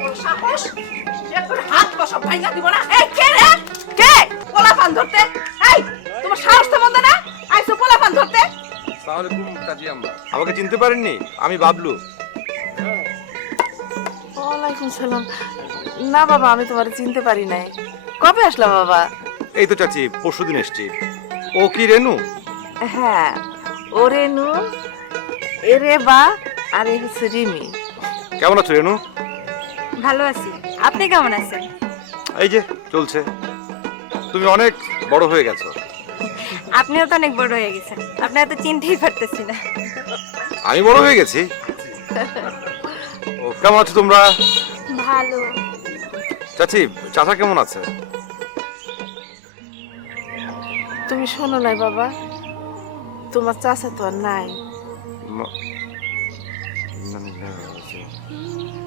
বড় সাহস, একবার হাত বসা ভাঙা দিব না। এই কে রে? কে? পোলাপান ধরতে? এই তোমার সাহস তো মন্দ না, আইছো পোলাপান ধরতে? আসসালামু আলাইকুম চাচি আম্মা। আমাকে চিনতে পারেননি? আমি বাবলু। ওয়ালাইকুম সালাম। না বাবা, আমি তোমার চিনতে পারি নাই। কবে আসলা বাবা? এই তো চাচি, পরশুদিন এসছি। ও কি রেনু? হ্যাঁ, ও রেনু, এ রেবা, আর এ হচ্ছে রিমি। কেমন আছো রেনু? ভালো আছি, আপনি কেমন আছেন? এই যে চলছে। তুমি অনেক বড় হয়ে গেছো। আপনিও তো অনেক বড় হয়ে গেছেন, আপনারা তো চিনতেই পারতেছি না। আমি বড় হয়ে গেছি। ও কেমন আছো তোমরা? ভালো। চাচি, চাচা কেমন আছে? তুমি শোনো নাই বাবা, তোমার চাচা তো আর নাই।